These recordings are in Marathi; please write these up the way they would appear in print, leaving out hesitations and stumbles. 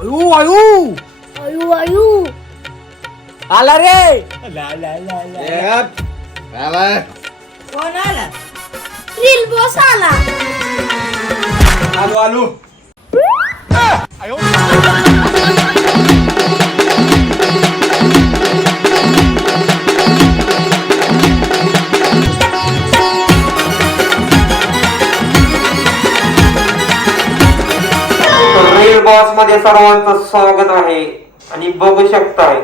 आयु आयु आयु आयु आला रे. कोण आला? रील बॉस आला. आलू आलू. रील बॉस मध्ये सर्वांचं स्वागत आहे आणि बघू शकताय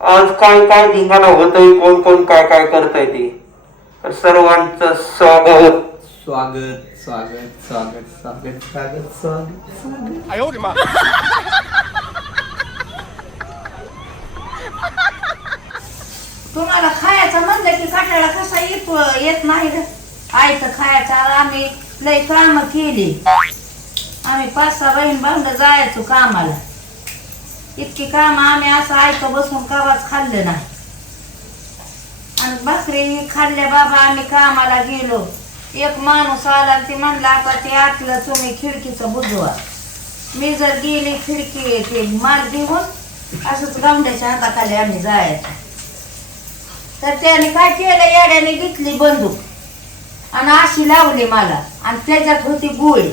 आज काय काय धिंगाणा होतोय, कोण कोण काय काय करतय ते. तर सर्वांचं स्वागत स्वागत स्वागत स्वागत स्वागत स्वागत स्वागत. तुम्हाला खायचं म्हणलं की काटाळा कसा येत नाही रे. आयचं खायचं आम्ही लय काम केली. आम्ही 5-6 बहीण भावंड जायचो कामाला. इतकी काम आम्ही असं आयतं बसून कावाच खाल्लं नाही. आणि भाकरी खाल्ल्या बाबा आम्ही कामाला गेलो. एक माणूस आला ती म्हणला आता ते आतलं तुम्ही खिडकीचं बुजवा. मी जर गेली खिडकी ते माल घेऊन असंच गावड्याच्या हाताखाली आम्ही जायचं. तर त्याने काय केलं, येड्याने घेतली बंदूक आणि अशी लावली मला आणि त्याच्यात होती गोळी.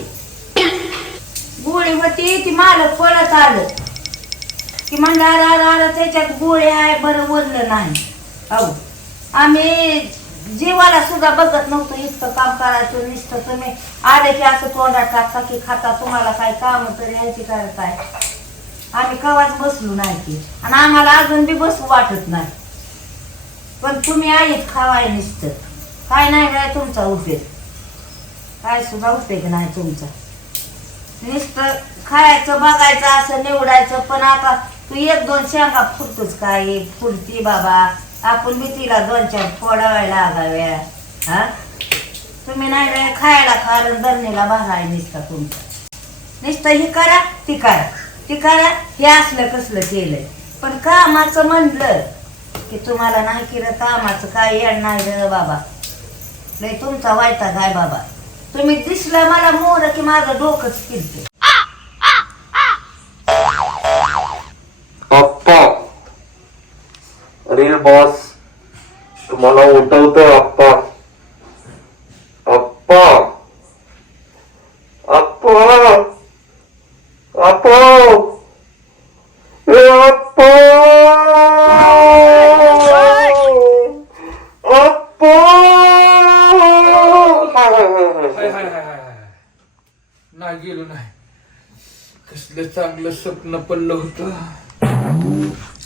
गोळी होती ती मालक पळत आलं की म्हणलं अरे त्याच्यात गोळी आहे, बरं बोललं नाही. अहो आम्ही जीवाला सुद्धा बघत नव्हतो. इतकं काम करायचं नुसतं तुम्ही आले की असं तोंडात टाकता की खाता. तुम्हाला काय काम तरी यायची काय काय. आम्ही कवाच बसलो नाही की आणि आम्हाला अजून बी बसू वाटत नाही. पण तुम्ही आहेत खावाय नुसतं. काय नाही काय तुमचा उपयोग, काय सुद्धा उपयोग नाही तुमचा. नुसतं खायचं बघायचं असं निवडायचं. पण आता तू 1-2 शेंगा फुटतोच काय फुलती बाबा. आपण बी तिला 2-4 फोडावायला लागाव्या. हा तुम्ही नाही रे खायला खायला दरणीला भराय नुसता तुमचा. नुसतं ही करा ती करा ती करा हे असलं कसलं केलंय. पण कामाचं म्हणलं की तुम्हाला नाही केलं कामाचं काय येड नाही रे बाबा. लय तुमचा वैताग आहे बाबा. तुम्ही दिसला मला मोर की माझं डोकंच फिरते. अप्पा रील बॉस तुम्हाला उठवतो. अप्पा अप्पा अप्पा अप्पा ए अप्पा अप्पा. नाही गेलो नाही. कसलं चांगलं स्वप्न पडलं होतं.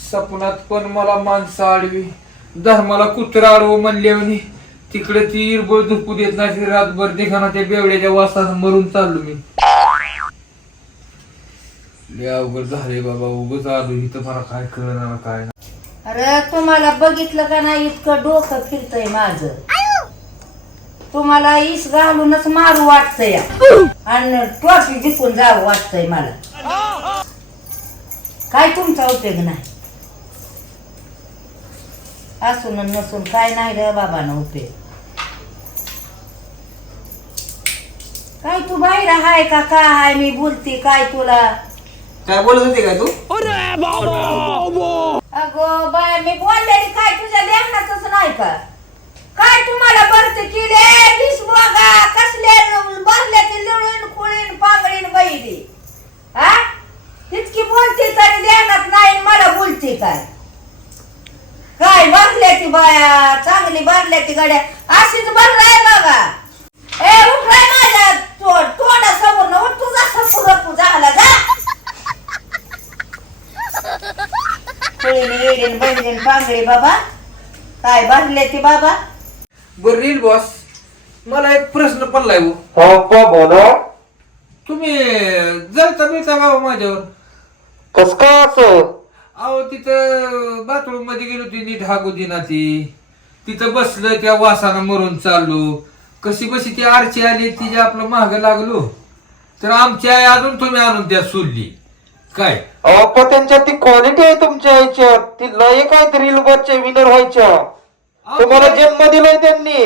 स्वप्नात पण मला माणसं आडवी, धर्माला कुत्रा आडवं म्हणले म्हणे. तिकडे ती इरबळ झोपू देत नाही. रातभर दिखाना त्या बेवड्याच्या वासात मरून चाललो मी. लय अवघड झाले बाबा. उगच आलो इथं, मला काय कळणार काय नाही. अरे तुम्हाला बघितलं का नाही इतकं डोकं फिरतय माझं. तुम्हाला इस घालूनच मारू वाटतंय आणि टॉफी जिंकून जावं वाटतंय मला. काय तुमचा उपयोग नाही. असून नसून काय नाही रे बाबा ना उपयोग. काय तू बाहेर हाय का काय हाय मी बोलते काय तुला. काय बोलत होती काय तू? अगो बाय मी बोललेली काय तुझ्या ध्यानातच नाही का. काय तुम्हाला भरती केले दिस बघा कसले भरले की लिळून खुळीन पांगळीन बैली. हा इतकी बोलते तरी ध्यानात नाही मला बोलते काय. काय भरले ती बाया चांगली भरले ती गड्या अशीच भरलाय बघा. ए उठलाय माझ्या तोंडासमोर न उठ तुझा सपूरपू झाला जा. खुळीन येडीन बैलीन पांगळी बाबा काय भरले ती बाबा. बरं रील बॉस, मला एक प्रश्न पडलाय हो. अप्पा बोला. तुम्ही जलता मिळता का माझ्यावर? कस काय असं? अहो तिथं बाथरूम मध्ये गेलो ती नीट हागू दिना ती. तिथं बसलं त्या वासानं मरून चाललो. कशी बशी ती आरची आली तिच्या आपलं महाग लागलो. तर आमची आई अजून तुम्ही आणून त्या सोडली काय. अप्पा त्यांच्यात ती क्वालिटी आहे तुमच्या आईच्यात. ती लय काय रील बॉसच्या विनर व्हायच्या. तुम्हाला जन्म दिलाय त्यांनी.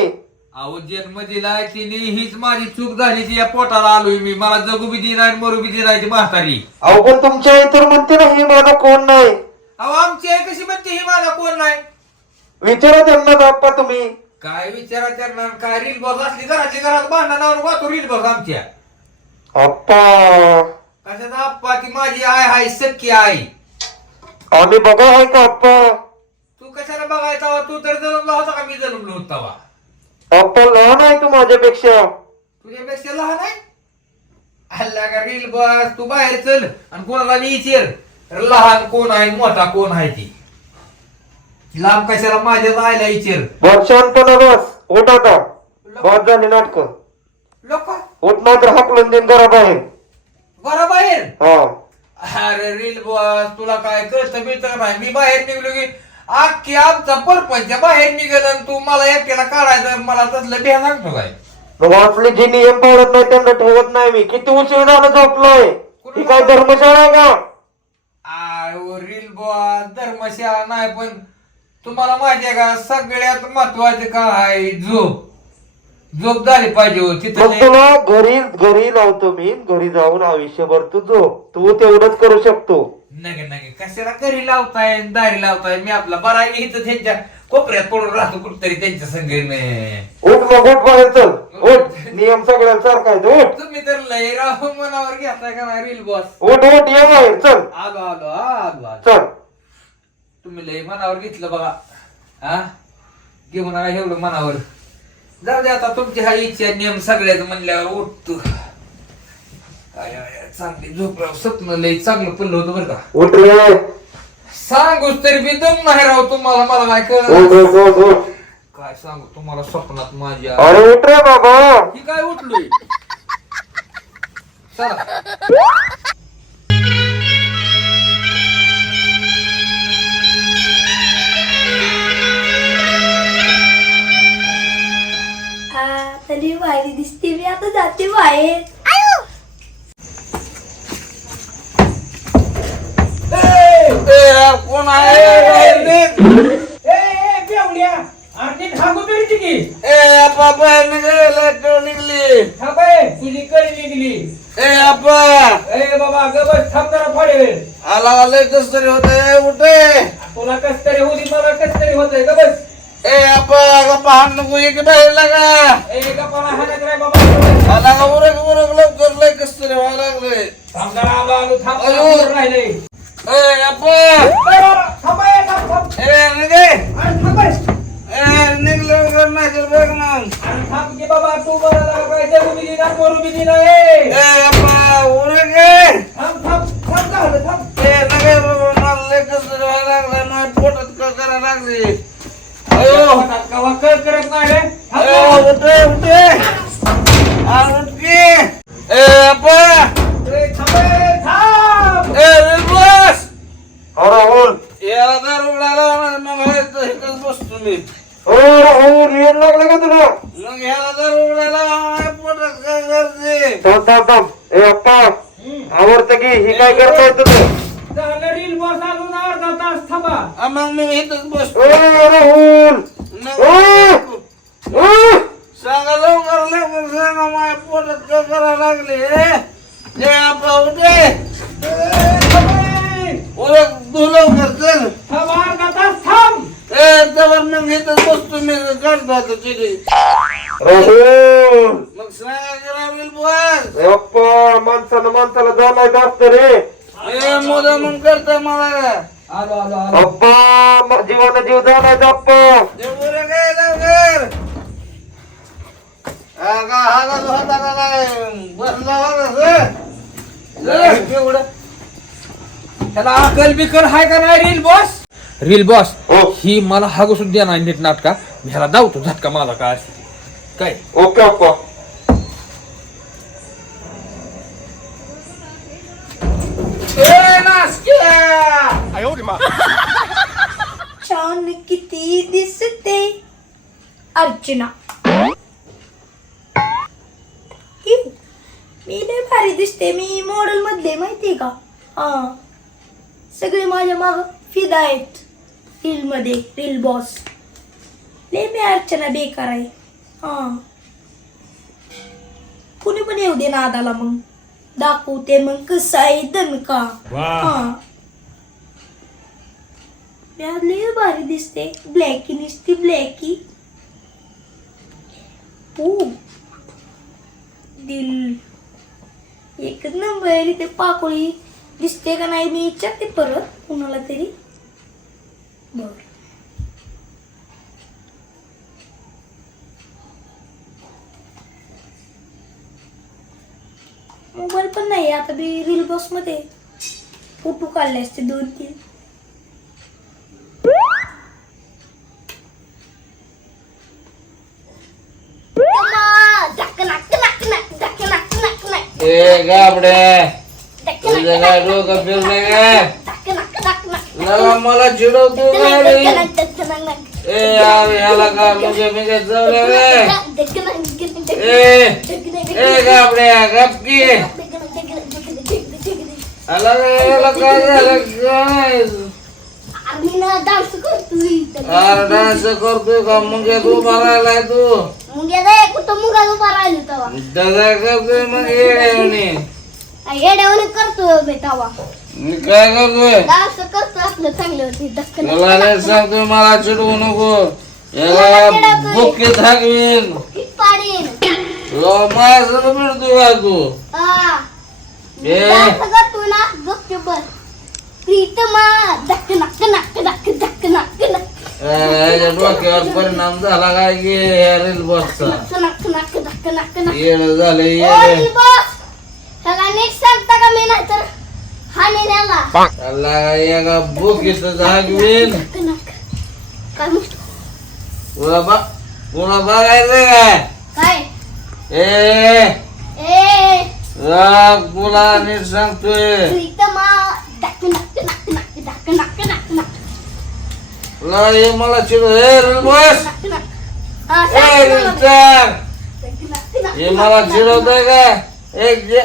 अहो जन्म दिलाय तिने, हीच माझी चूक झाली. ती या पोटाला आलोय मी. मला जगू बी दिनाय मरू बी दिनाय ती म्हातारी. अहो पण तुमच्या आई तर म्हणते ना ही माझा कोण नाही. अहो आमची आई कशी म्हणते ही माझा कोण नाही? विचारा त्यांना बाप्पा तुम्ही. काय विचारा त्यांना? काय रील बॉक्स असली घराची घरात भांडणावर वाहतो रील बॉक्स आमच्या. अप्पा कशाचा आप्पा? ती माझी आई हाय, सख्खी आई. आम्ही बघा आहे का अप्पा? तू कशाला बघायचा? तू तर जन्मला होता का मी जन्मलो होता वा? अप्पा लहान आहे तू माझ्यापेक्षा. तुझ्यापेक्षा लहान आहे? हल्ला का रील बॉक्स? तू बाहेर चल आणि कोणाला विचार लहान कोण आहे मोठा कोण आहे ती. लांब कशाला माझ्या जायला विचार. बर शांतपणा बस. उठ आता. बस झाली नाटक. लोक उठ नाही तर हाकलून देईन घराबाहेर. बरं बाहेर. हा अरे रील बॉक्स तुला काय कळतं मिळतं नाही. मी बाहेर निघलो की अख्खी आमचा परपंच बाहेर निघेल आणि तू मला एकट्याला काढायचं. मला तसलं भ्या सांगतो काय? मग असले जे नियम पाळत नाही त्यांना ठेवत नाही मी. किती उशीर झालं झोपलोय. ही काय धर्मशाळा आहे का? रील बॉक्स धर्मशाळा नाही, पण तुम्हाला माहिती आहे का सगळ्यात महत्वाचे काय आहे? झोप. झोप झाली पाहिजे हो. मग तिथं तुला घरी लावतो मी. घरी जाऊन आयुष्यभर तू झोप. तू तेवढंच करू शकतो. नगे नगे कशाला घरी लावताय दारी लावताय? मी आपला बरा आहे इथं त्यांच्या कोपऱ्यात पडून राहतो कुठतरी त्यांच्या संघ. उठ मग उठ बाहेर चल. उठ. नियम सगळ्याला सारखा आहे. उठ तुम्ही तर लय राहू मनावर घेताय का नाही रील बॉस? उठ उठ ये बाहेर चल. आलो आलो आलो आलो. चल. तुम्ही लय मनावर घेतलं बघा. हा घेऊ नका एवढं मनावर. जाऊ दे आता तुमची हा इच्छा नियम सगळ्यात म्हणल्यावर उठतो. चांगली झोप राव. स्वप्न लय चांगलं पडलं होतं बरं का. उठ रे. सांगूच तरी मी दम नाही राव तुम्हाला. मला काय उठ कळ उठ उठ उठ. काय सांगू तुम्हाला स्वप्नात माझ्या. अरे उठ रे बाबा. ही काय उठलोय? चला तरी बाहेर दिसते. मी आता जाते बाहेर. कोण आहे? निघली तुझी कळी निघली. बाबा गबस थांब जरा थोडे वेळ. आला लय कस तरी होतंय. उठे तुला कस तरी होती मला कस तरी होतंय. गबस. गप्पा हाण नको एक बाहेर लागा. गप्पा हाणत रे बाबा. आला उरक उरक लवकर लय कस तरी व्हायला लागले. थांब जरा आलो आलो थांब राहिले. निघलं नाही बघ मग. थांब की बाबा तू बरं काय जगू बी दिना मरू बी दिना. थांब थांब थांब झालं थांब. मला लय कस तरी व्हायला लागलं. माझ्या पोटात का करायला लागले. अयो कवा कर करत नाही रे. उठे उठे उठके. थांब. बस. राहुल. याला दार उघडायला मग इथंच बसतो मी. राहुल येण लागलं का तुला? मग ह्याला दार उघडायला पोटात काय करते. थांब थांब थांब. ए अप्पा आवडतं की ही काय करताय तुम्ही? रील बॉस अजून अर्धा तास थांबा. मग मी इथंच बसतो. राहुल सांगा लवकर लवकर सांगा माझ्या पोटात का करायला लागले. आपला उठे तू लवकर चल. अर्धा तास थांब. जवळ मग इथंच बसतो मी. काढतो आता चिडी. राहुल मग सांगा रील बॉस. अप्पा माणसाला जाणार असतं रे. मोदा मग करता मला. आलो आलो आलो. अप्पा जीवाला जीव जाणार अप्पा. देवरे काय लवकर. त्याला अकल बिकल हाय का नाही रील बॉस? रील बॉस ही मला हागू सुद्धा देणार नीट नाटका. मी ह्याला धावतो झटका माझा काय काय. ओके अप्पा. छान किती दिसते अर्चना. मी लय भारी दिसते. मी मॉडेल मधले माहितीये का? हा सगळे माझ्या माग फिदा आहेत रील मध्ये. रील बॉस लय मी अर्चना बेकार आहे. हा कुणी पण येऊ दे नादाला मग दाखवते मग कसं आहे दणका हा लय भारी दिसते ब्लॅकी नुसती ब्लॅकी दिल एकच नंबर इथे पाकोळी दिसते का नाही मी विचारते परत कुणाला तरी बर मोबाईल पण नाही आता मी रील बॉक्स मध्ये फोटो काढले असते 2-3 ए गाबड्या तुझं काय डोकं फिरले काय लगा मला चिडवतो काय रे? ए यार याला का म्हणजे मी काय चावलं रे ए गाबड्या गपकी आला याला काय झालं काय डान्स करतोय अरे डान्स करतोय का मुंग्या तू मारायला तू मुंग्या कुठं मुंगा उभा राहिली तवा दादा करतोय मग येड्यावणी येड्यावणी करतोय बे तवा मी काय करतोय डान्स करतोय आपलं चांगलं होती दक्कन तुला नाही सांगतोय मला चिडवू नको याला बुक्की थाकवीन पाडीन माझं मिळतोय का तू हा ए डान्स करतोय ना गपचूप बस प्रीतमा दक्क नक्क नक्क नक्क दक्क नक्क नक्क याच्या डोक्यावर परिणाम झाला काय की रील बॉक्सचा नक्क नक्क दक्क नक्क नक्क येड झालं ओ येड रील बॉक्स सगळा नीट सांगता का मी नाही तर हानी न्याला अल्ला एका बुकीत थाकवीन दक्क नक्क काय म्हणतो तुला बघायचंय काय काय ए ए तुला नीट सांगतोय प्रीतमा दक्क नक्क नक्क नक्क दक्क नक्क नक्क नक्क तुला हे मला चिड ए रील बॉक्स नक्क नक्क हा ए रील स्टार दक्क नक्क नक्क हे मला चिडवतोय का एक जे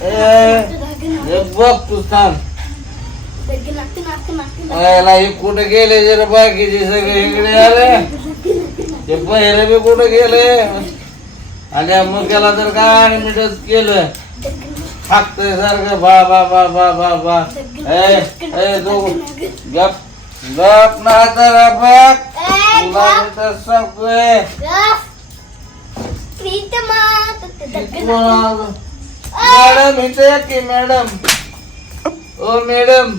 हे बघ तू थांब दक्क नक्क नक्क नक्क याला हे कुठे गेले जरा बाकीचे सगळे इकडे आले ते पहिले बी कुठे गेले आणि या मुलग्याला तर काय मिठच केलं हाकतोय सारखं बा बा बा बा बा बा ए तू गप गप ना तर बघ तुला मी तर सांगतोय प्रीतमा दक्क मॅडम इथे या की मॅडम ओ मॅडम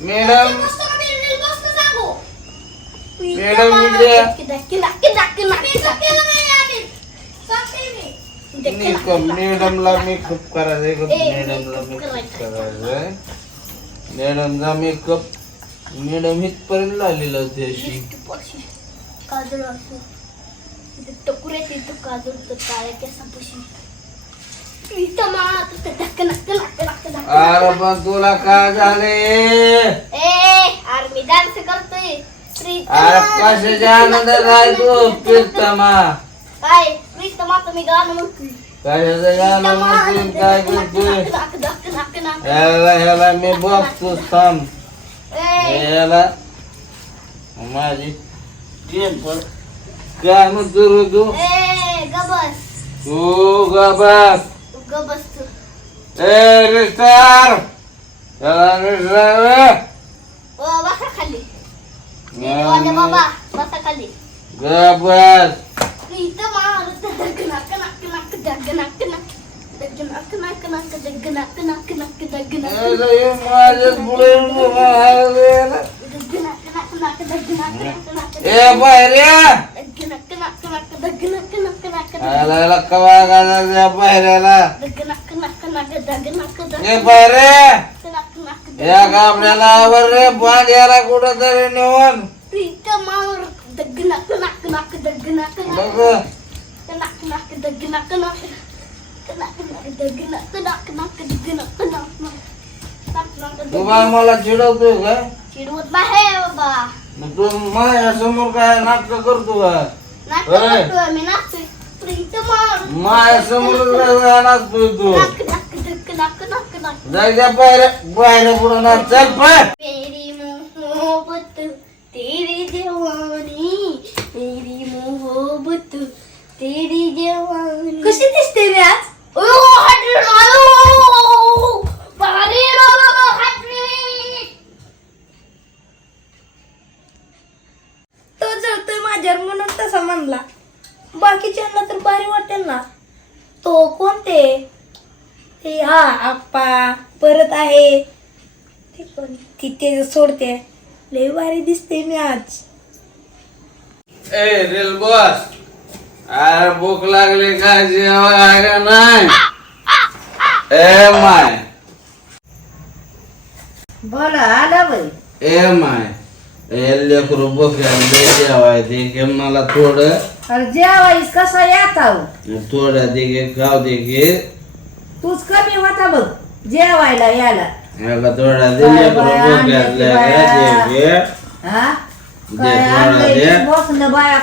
मॅडम मॅडम इकडे या. मॅडमला मेकअप करायचंय मॅडमला मेकअप करायचंय मॅडमचा मेकअप मॅडम इथपर्यंत आलेला होती अशी काजळ असो टकुऱ्यात येतो काजळ तर काळ्या केसापाशी प्रीतमा धक्क नक्क नक्क नक्क नक्क अरे पण तुला काय झाले अरे मी डान्स करतोय अरे कशाच्या आनंदात आहे तू प्रीतमा काय प्रीतमा तुम्ही गाणं म्हणतोय कशाचं गाणं म्हणतोय काय करतोय ह्याला मी बघतो थांब ह्याला माझी टेम्पर काय म्हणतो रे तू तू गबस ए रिस्टार ह्याला रिस्टार बसा खाली बाबा बसा खाली गबस प्रीतमा धक्क नक्क नक्क नक्क धक्क नक्क नक्क धक्क नक्क नक्क नक्क धक्क नक्क नक्क नक्क धक्क नक्क माझ्या पुढे ए बाहेर्या याला कवा घालायचं बाहेर्याला ए बाहेर्या या गाबड्याला आवर रे बांध्याला कुठं तरी नेऊन तुम्हाला मला चिडवतोय का चिडवत नाही बाबा मग तू माझ्या समोर काय नाटक करतो का नाटक करतोय मी नाचतोय प्रीतमा माझ्या समोर नाचतोय तू नक नक नक नक नक नक जायच्या बाहेर बाहेर पुढं ना चल पाय मेरी मोहब्बत तेरी जवानी मेरी मोहब्बत जेवायला. कशी दिसते मी आज? अयो, हाडरीन, अयो! भारी राव, हाडरीन! तो जळतोय माझ्यावर म्हणून तसा म्हणला. बाकीच्यांना तर भारी वाटेल ना. तो कोणते? ते हा आप्पा परत आहे ते कोण? तिथे सोडते. लय भारी दिसते मी आज. ए रेल बॉस, अरे भूक लागली का जेवण आहे का नाही? ए माय, बोला आला बाई. ए माय, ए लेकरू भूक लागली जेवाय दे की मला थोडं. अरे जेवायस कसा येत आहो. थोडं दे की खाऊ दे की. तूच कमी होता बघ जेवायला यायला. का थोडा दे लेकरू भूक लागली का दे की. हा दे काय थोडा आणलंय दे. बसून बाया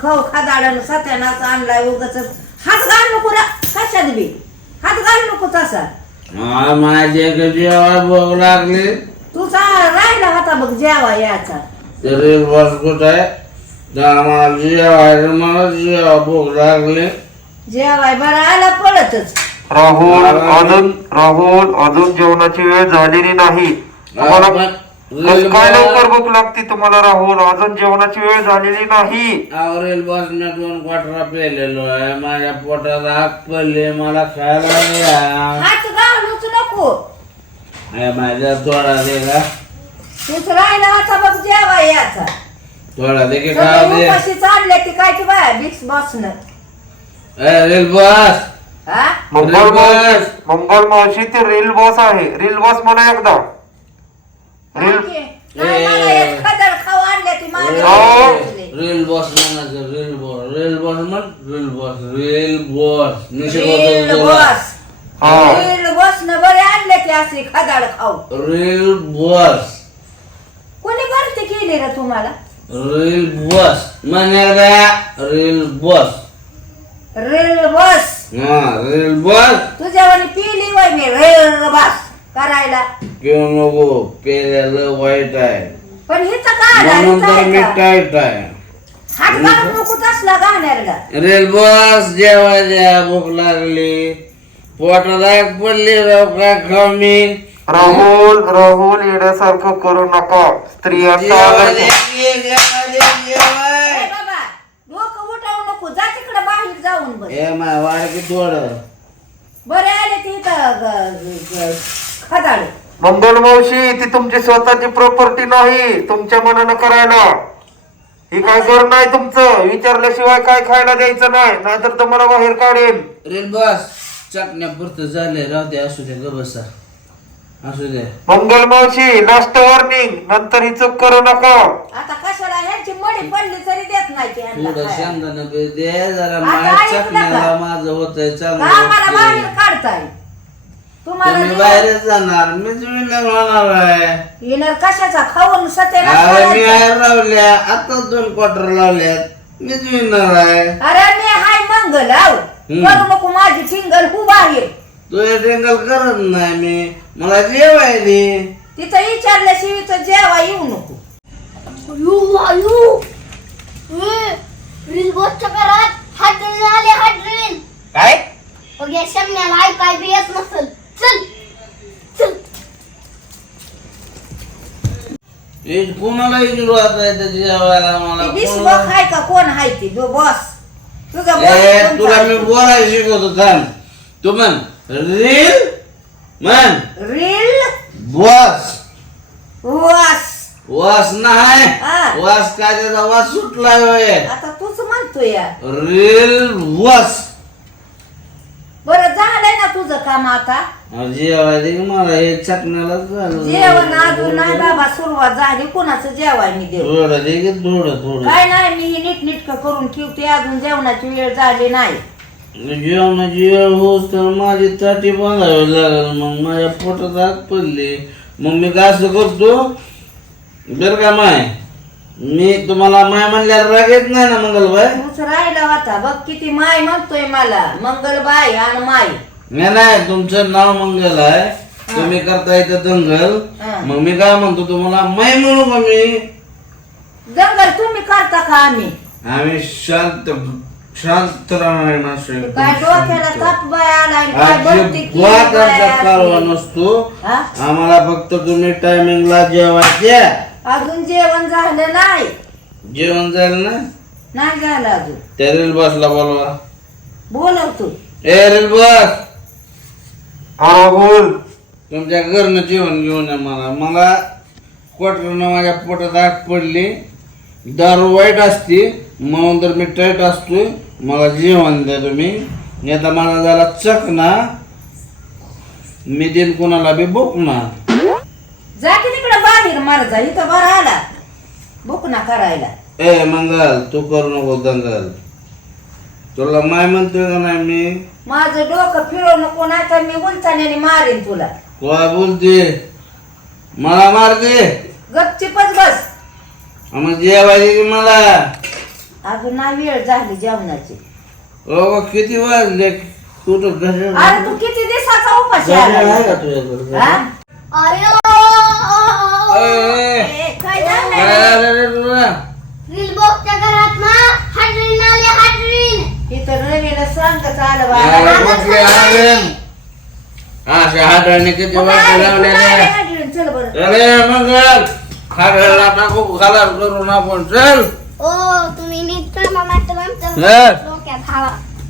खाऊ खादाड्यानं सत्यानाच आणलाय उगाच. हात घाल नको ना कशात बी. हात घाल नको तसा. हा माझे का जेवाय भूक लागली. तुझा राहिला होता बघ जेवा याचा. ते रेल बॉस कुठं आहे? मला जेवायचं, मला जेवा भूक लागली. जेवाय बरं आला पळतच. राहुल अजून जेवणाची वेळ झालेली नाही. तुम्हाला काय लवकर भूक लागते तुम्हाला? राहुल अजून जेवणाची वेळ झालेली नाही. आवरेल बॉस मी 2 क्वार्टर पेलेलो आहे. माझ्या पोटात आग पडले, मला खायला द्या. हात घालूच नको. माझ्या थोडा दे का. तूच राहिला होता बघ जेवा याचा. थोडा दे की खाऊ दे. उपाशी चालले की काय की बाया बिक्स बसणं. रेल बॉस, हा मंगल मावशी ते रेल बॉस आहे. रेल बॉस म्हणा एकदा. काय की? नाही, मला एक खदर खाऊ आणले ती माझ्या हो. बसले. रेल बॉस म्हणायचं. रेल बॉस, रेल बॉस म्हण. रेल बॉस, रेल बॉस. मी रेल शिकवतो बस हा. रेल बसनं बरे आणले की असली खदाड खाऊ. रेल बॉस, कोणी भरती केली रे तुम्हाला? रेल बॉस म्हणायला. Rail boss. रेल बस हा रेल बॉस. तुझ्यावानी पिली वय मी रेल बस करायला. किंवा नको, पेल्याला वाईट आहे पण हिचं काय म्हणून तर मी टाईट आहे. हात घालून नको तसला गाण्याला. रेल बॉस जेवाय द्या, भूक लागली, पोटाला आग पडली, राव काय खाऊ मी. राहुल येण्यासारखं करू नका. स्त्रियांचा जेवाय आदर दे की, जेवाय दे, जेवाय. ए बाबा डोकं उठावू नको. जा तिकडे बाहेर जाऊन बस. ए माय वाढ की थोडं. बरे आले ते खदाड. मंगल मावशी ती तुमची स्वतःची प्रॉपर्टी नाही तुमच्या मनानं करायला. ही काय घर नाही तुमचं. विचारल्याशिवाय काय खायला द्यायचं नाही, नाहीतर तुम्हाला बाहेर काढेल. रेल बॉस चकण्या पुरतं झाले, राहू दे. असू दे, ग बसा. असू दे. मंगल मावशी लास्ट वॉर्निंग, नंतर ही चूक करू नका. आता कशाला ह्यांची मडी पडली तरी देत नाही की ह्यांना थोडं खायला. शेंगदाणं बी दे जरा. आता माझ्या ऐकू चकण्याला नका. माझं होतंय आम्हाला बाहेर चांगलं. काढताय तुम्हाला. तुम्ही बाहेरच जाणार, मीच विनर होणार आहे. येणार कशाचा खाऊन सत्याला अरे मी सोडायचा. आहे लावल्या, आता 2 क्वार्टर लावल्यात, मीच विनर आहे. अरे मी हाय मंगल आव. करू नको माझी टिंगल खूप आहे. तू हे टेंगल करत नाही मी. मला जेवाय दे. तिथं विचारल्याशिवाय तर जेवा येऊ नको. अयो रील बॉसच्या घरात हाडरीन आले. हाडरीन काय? मग या शमण्याला ऐकाय बी येत नसल. चल चल. हे कोणाला इकडू आता जेवायला मला ती कोणाला- बिस्बॉक आहे का कोण आहे ती जो बॉस? तुझा ए, बॉस तुला कोणता मी आहे? बोलायला शिकवतो थांब. तू म्हण रील म्हण रील बॉस. वास. वास नाही. हा. वास काय त्याचा वास सुटलाय होय. आता तूच म्हणतो या. रील वास. बरं झालंय ना तुझं काम आता. जेवाय दे मला. हे चकण्यालाच झालं. जेवण अजून नाही बाबा सुरुवात झाली. कुणाचं जेवाय मी देऊ? थोडं दे की, थोडं. काय नाही मी नीटनीटकं करून ठेवते. अजून जेवणाची वेळ झाली नाही. जेवणाची वेळ होस तर माझी ताटी बांधावी लागल. मग माझ्या पोटात आग पडली. मग मी काय असं करतो बर का माय. मी तुम्हाला माय म्हणल्यावर राग येत नाही ना मंगलबाई. तूच राहिला होता बघ किती माय म्हणतोय मला. मंगलबाई आणि माय. नाही तुमचं नाव मंगल आहे. तुम्ही करता इथं दंगल. हा. मग मी काय म्हणतो तुम्हाला माय म्हणू का मी? जंगल तुम्ही करता का आम्ही? आम्ही शांत राहणार माणसं काय डोक्याला ताप बाय आलाय काय बघते की कालवा नसतो. हा? आम्हाला फक्त तुम्ही टायमिंगला जेवायचे. अजून जेवण झालं नाही. जेवण झालं ना नाही झालं अजून. त्या रेल बसला बोलवा. बोलवतो. ए रेल बस हा बोल. तुमच्या घरनं जेवण घेऊन या मला क्वार्टरनं माझ्या पोटात आग पडली. दारू वाईट असते म्हणून तर मी टाईट असतोय. मला जेवण द्या तुम्ही. आता मला झाला चकना. मी देईन कोणाला बी बोकना. जा की तिकडे बाहेर मार जा. इथं बरं आला बुकना करायला. ए मंगल तू करू नको दंगल. तुला माय म्हणतोय का नाही मी. माझं डोकं फिरवू नको नाही तर मी उलचाण्याने मारेन तुला. काय बोलते मला मारते. गपचिपच बस. मग जेवायचे की मला. अजून नाही वेळ झाली जेवणाची. ओ किती वाजले कुठं घरी अरे तू किती दिवसाचा उपाशी आला. आहे का तुझ्याकडे हा? अरे काय झालं? काय झालं रे तुला. रील बॉक्सच्या घरात ना हाडरीन आले हाडरीन. इथं रवीला सांगत आलं काय बाळा. म्हटले आरण. अशा हाताने किती वाजता लावलेले. चल बरं. अरे मंगल खागळला टाकू खालास करून आपण चल. ओ तुम्ही नीट करा नाहीतर आमच्या चल. डोक्यात हवा.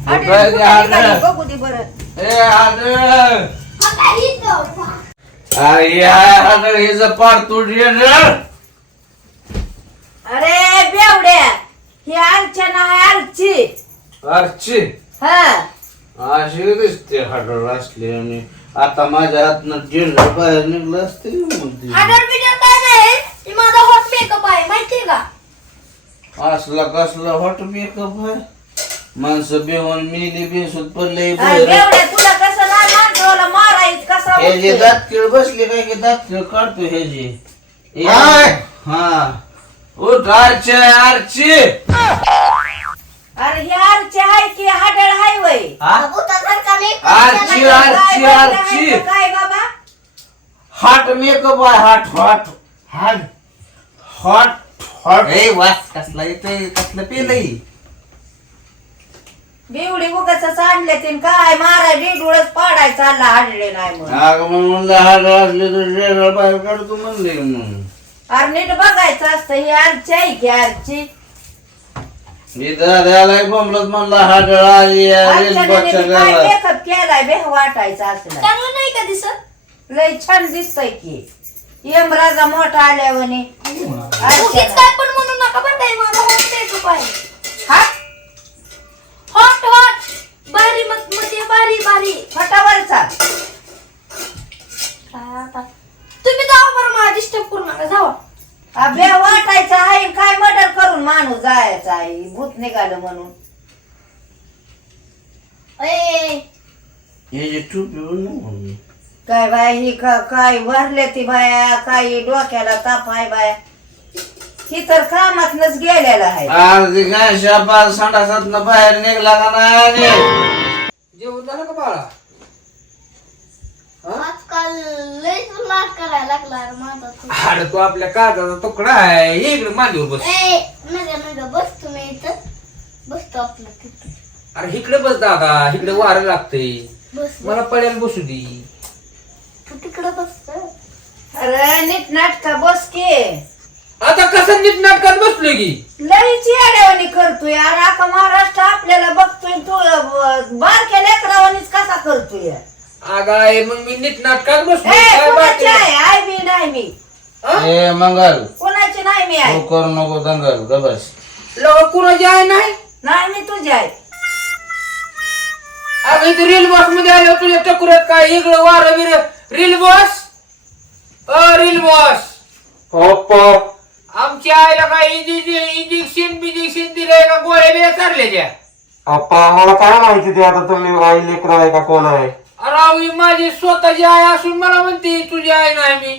काय ते हाडं? बघू दे बरं. ए हाडं. हा काय इथं? हाडं हिचं पाड तुटली रे. अरे बेवड्या ही अर्चना आहे अर्ची. अर्ची हा अशी दिसते हाडळ असली. आणि आता माझ्या हातनं जिल्हा बाहेर निघलं असते म्हणते. हाडर बिडर काय नाही. हे माझा हॉट मेकअप आहे माहितीये का? असला कसला हॉट मेकअप आहे. माणसं बेवून मिली बेसूत पडले. अरे बेवड्या तुला कसं नाही माणसाला मारायच कसा हे जे उठतोय? दात किळ बसले काय की दात किळ काढतो हे जे. हाय. हा उठ आरची आरची. अरे ही अर्ची आहे की हाडळ हाय वय. भूतासारखा makeup आरची केला. आरची आरची. काय बाबा हॉट मेकअप आहे. Hot hot hot hot hot. ए वास कसला येतोय कसलं पेलय. बेवडी उगाच आणले तीन काय माराय डीडुळच पाडाय चालला हाडले नाही म्हणून. अगं मग म्हणलं हाड असले तर रेगळ बाहेर काढतो म्हणले मग. अरे नीट बघायचं असतं ही अर्ची आहे की अर्ची. मी दादाला बोंबलत म्हणला हाड आली अर्चनाने बी काय मेकअप केलाय बेह वाटायचा असला. चांगलं नाही का दिसत? लय छान दिसतय की यमराजा मोठा आल्यावनी. उगीच काय पण म्हणू नका बरं काय. माझा हॉट मेकअप आहे. हा हॉट हॉट बारी मग मध्ये बारी बारी. फटावरचा. काय आता तुम्ही जावा बरं मला डिस्टर्ब करू नका जावा. अभ्या वाटायचा आहे काय मर्डर करून माणूस जायचा आहे भूत निघालं म्हणून. ए हे जे टूप काय बाय ही काय भरले ती बाया काय डोक्याला ताप आहे बाया. ही तर कामातनच गेलेला आहे. अर्धी काय शाबास संडासातनं बाहेर निघला का नाही. जेवण झालं का बाळा. आजकाल लय लाड करायला लागला रे माझा तू. अरे तो आपल्या कागदाचा तुकडा आहे. ये इकडे मांडीवर बस. ए नका नका बस तुम्ही इथं. बसतो आपलं तिथं. अरे इकडे बस दादा. इकडे वारं लागतंय. बस मला पड्याला बसू दे. तू तिकडं बस. अरे नीट नाटका बस के. आता कसं नीट नाटकात बसलोय की. लईची अडवणी करतोय अरे अख्खा महाराष्ट्र आपल्याला बघतोय तू बारक्या लेकरावानीच कसा करतोय. आगाय मग मी नीट नाटकात बसलोय. ए काय कोणाची बाकी आहे आय बी नाही मी. ए मंगल कोणाची नाही मी आहे. तू करू नको दंगल ग बस. लोक कुणाची आहे नाही. नाही मी तुझी आहे. अगं इथे रील बॉस मध्ये आलो तुझ्या टकुरात काय इकडं वारं बिर. Reel boss reel boss. अप्पा आमच्या आईला काय इंजेक्शन बिजेक्शन दिलंय का गोळ्या बिया चालल्याच्या. अप्पा आम्हाला काय माहिती ते आता तुम्ही आई लेकर आहे का कोण आहे. अरे ही माझी स्वतःची आई असून मला म्हणते तुझी आई नाही मी.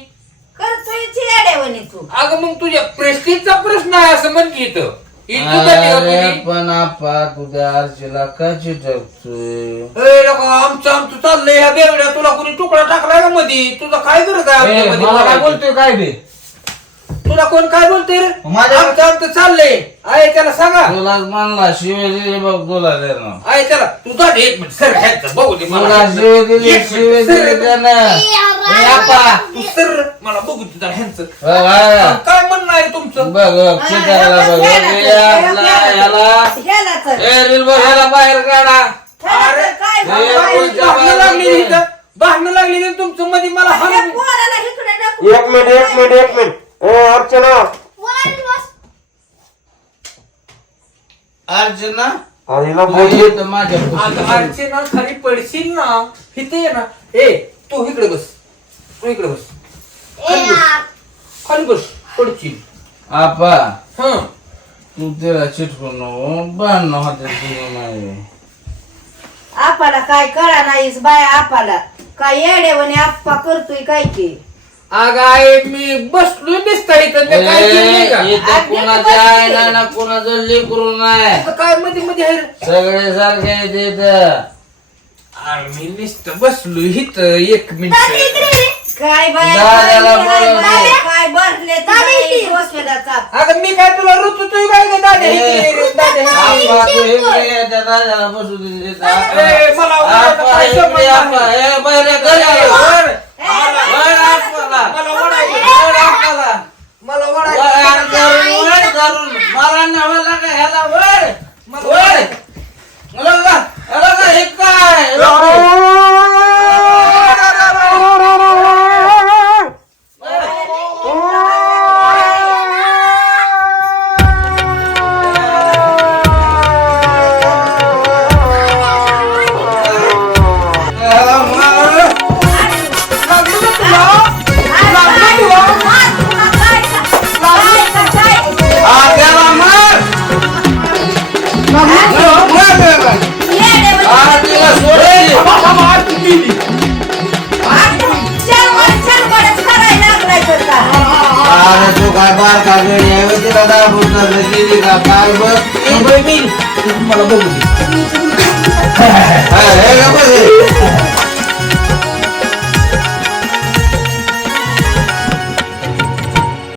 करतोय ची अडवणी तू. अगं मग तुझ्या प्रेस्टिजचा प्रश्न आहे असं म्हणते इथं. ही दुधाची का अरे तुझी? पण आपा तुझ्या आरशीला काय चिटकतोय. ए लोक आमचं चाललंय ह्या बेवड्या. तुला कुणी तुकडा टाकलाय का मध्ये. तुझं काय करत आहे आमच्यामध्ये मला काय बोलायचं? बोलतोय काय बे. तुला कोण काय बोलतोय रे? माझ्या- आमचं चाललंय. आहे त्याला सांगा. तुला म्हणला शिवे दिली बघ तुला देणार. आहे त्याला तू जा रे, एक मिनिट सर ह्याचं बघू दे मला. तुला शिवे दिली एक शिवे मिनिट, दिली सर. त्यानं. ए, आपा, तू सर मला बघू दे जरा ह्यांचं. बघ, हा. काय म्हणणं आहे तुमचं? बघ बघ चिटाला बघ ह्याला तर ह्याला बाहेर काढा. ह्याला तर काय हे बाबा, कोणत्या भांडणं लागली इथं. भांडणं लागली इथं तुमचं मध्ये मला ह्या हाण. पोराला इकडे नको. एक मिनिट ए अर्चना अर्चना आईला तू बोल. ये तर माझ्या अगं अर्चना खाली पडशील ना. इथे ये ना. ए तू इकडे बस. तू इकडे बस. खाली बस पडशील. आपा हं. तू त्याला चिटकून नको बांधणं होते तुझे नाही. आपाला काय कळा नाहीस बाय आपाला काय येडेवणे आप्पा करतोय काय की अगं आहे मी बसलोय दिसता इथं ते काय केलंय का? इथं कोणाचं आहे नाही ना कोणाचं लेकरू नाही. आता काय मध्ये मध्ये आहे रे? सगळे सारखे आहेत इथं. अरे मी नुसतं बसलोय इथं 1 मिनिट. काय बाय दादाला बोलव दे. काय भरले ते डोक्याला चाप अगं मी काय तुला रुचतोय काय ग दादा इथे? दादा आपा इथे. तू इकडे ये, त्या दादाला बसू दे इथं. ए, मला आपा, ओरडायचं आपा, काय इकडे संबंध आपा. नाही. ए, बाहेर घरी ए, ये. वर. वर आपल्याला. मला ओरडायचं. वर आपल्याला. मला वर ओरडायचं. धरून मला न्यावं का ह्याला वर वर ह्याला का हे काय अरे तू काय बार का गडी तिला दाबून गेली का काल बघ मला बघू दे. हे का बघ